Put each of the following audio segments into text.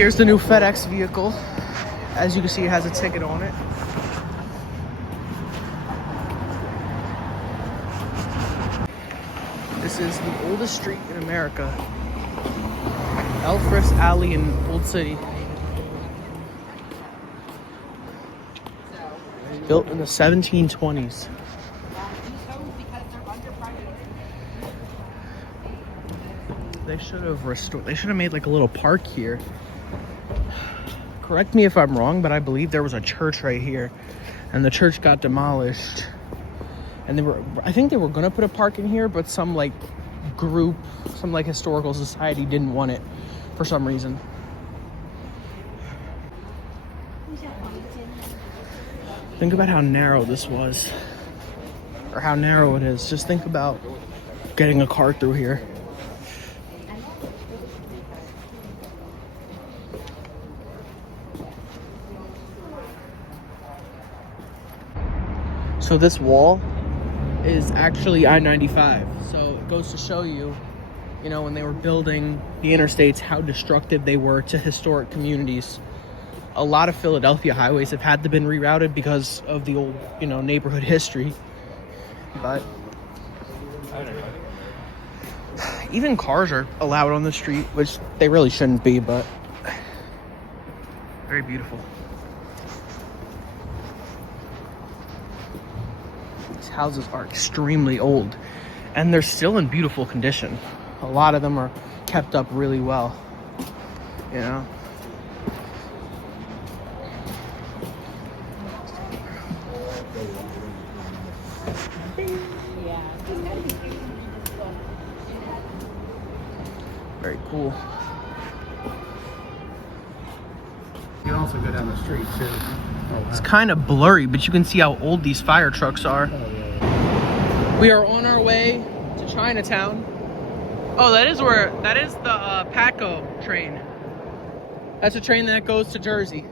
Here's the new FedEx vehicle. As you can see, it has a ticket on it. This is the oldest street in America. Elfrith Alley in Old City. Built in the 1720s. They should have made like a little park here. Correct me if I'm wrong, but I believe there was a church right here, and the church got demolished. And I think they were gonna put a park in here, but some like group, some like historical society didn't want it for some reason. Think about how narrow this was, or how narrow it is. Just think about getting a car through here. So this wall is actually I-95. So it goes to show you, you know, when they were building the interstates, how destructive they were to historic communities. A lot of Philadelphia highways have had to been rerouted because of the old, you know, neighborhood history. But even cars are allowed on the street, which they really shouldn't be, but very beautiful. These houses are extremely old, and they're still in beautiful condition. A lot of them are kept up really well, you know. Very cool. You can also go down the street too. It's kind of blurry, but you can see how old these fire trucks are. We are on our way to Chinatown. Oh, that is the Paco train. That's a train that goes to Jersey.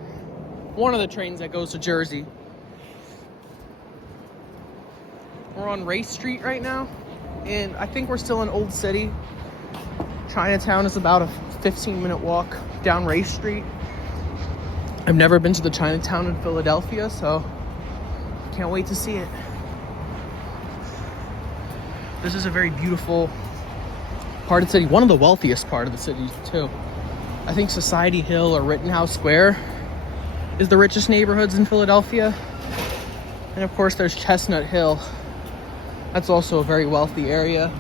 One of the trains that goes to Jersey. We're on Race Street right now, and I think we're still in Old City. Chinatown is about a 15-minute walk down Race Street. I've never been to the Chinatown in Philadelphia, so can't wait to see it. This is a very beautiful part of the city, one of the wealthiest part of the city too. I think Society Hill or Rittenhouse Square is the richest neighborhoods in Philadelphia. And of course there's Chestnut Hill. That's also a very wealthy area.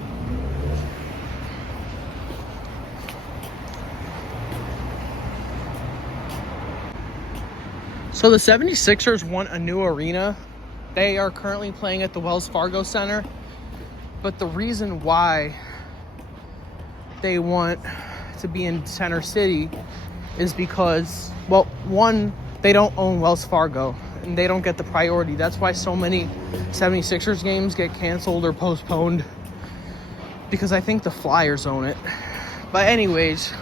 So the 76ers want a new arena. They are currently playing at the Wells Fargo Center. But the reason why they want to be in Center City is because, well, one, they don't own Wells Fargo and they don't get the priority. That's why so many 76ers games get canceled or postponed, because I think the Flyers own it. But anyways,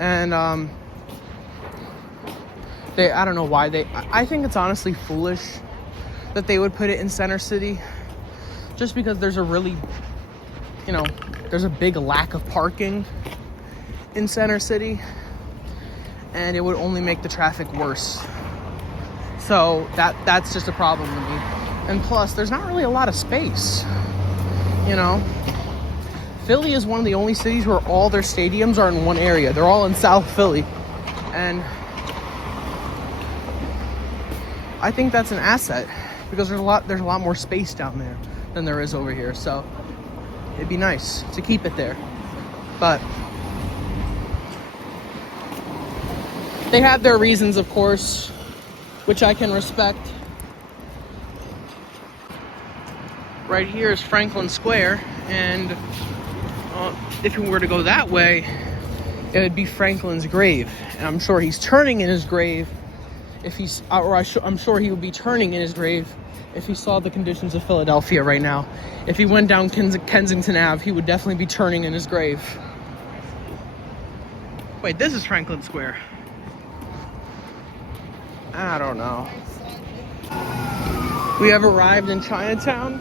and I don't know why I think it's honestly foolish that they would put it in Center City, just because there's a really, you know, there's a big lack of parking in Center City, and it would only make the traffic worse. So that's just a problem to me. And plus, there's not really a lot of space, you know. Philly is one of the only cities where all their stadiums are in one area. They're all in South Philly, and I think that's an asset, because there's a lot more space down there than there is over here. So it'd be nice to keep it there. But they have their reasons, of course, which I can respect. Right here is Franklin Square, and if we were to go that way, it would be Franklin's grave. And I'm sure he's turning in his grave I'm sure he would be turning in his grave if he saw the conditions of Philadelphia right now. If he went down Kensington Ave, he would definitely be turning in his grave. Wait, this is Franklin Square. I don't know. We have arrived in Chinatown.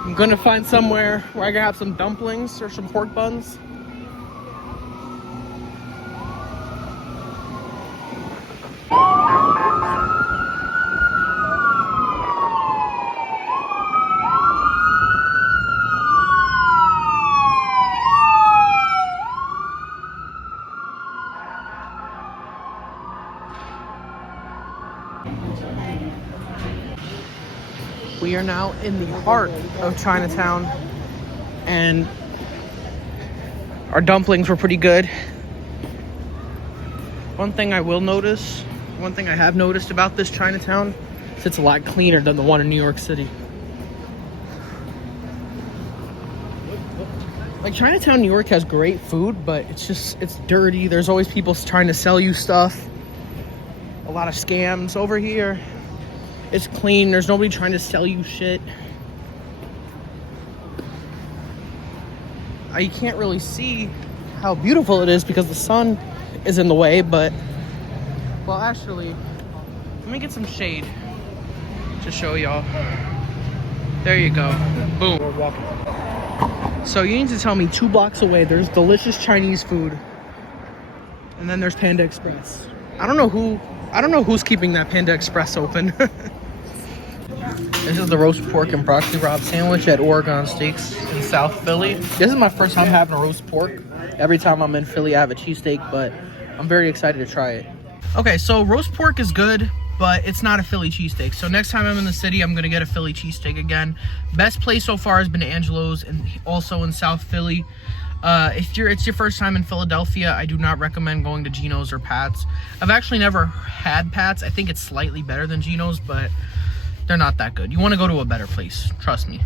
I'm gonna find somewhere where I can have some dumplings or some pork buns. we are now in the heart of Chinatown, and our dumplings were pretty good. One thing I have noticed about this Chinatown is it's a lot cleaner than the one in New York City. Like, Chinatown, New York has great food, but it's dirty. There's always people trying to sell you stuff. A lot of scams. Over here, it's clean. There's nobody trying to sell you shit. You can't really see how beautiful it is because the sun is in the way, but, well, actually, let me get some shade to show y'all. There you go. Boom. We're walking. So you need to tell me 2 blocks away there's delicious Chinese food, and then there's Panda Express. I don't know who's keeping that Panda Express open. This is the roast pork and broccoli rabe sandwich at Oregon Steaks in South Philly. This is my first time having a roast pork. Every time I'm in Philly, I have a cheesesteak, but I'm very excited to try it. Okay, so roast pork is good, but it's not a Philly cheesesteak. So next time I'm in the city, I'm gonna get a Philly cheesesteak again. Best place so far has been Angelo's, and also in South Philly. If it's your first time in Philadelphia, I do not recommend going to Geno's or Pat's. I've actually never had Pat's. I think it's slightly better than Geno's, but they're not that good. You want to go to a better place, trust me.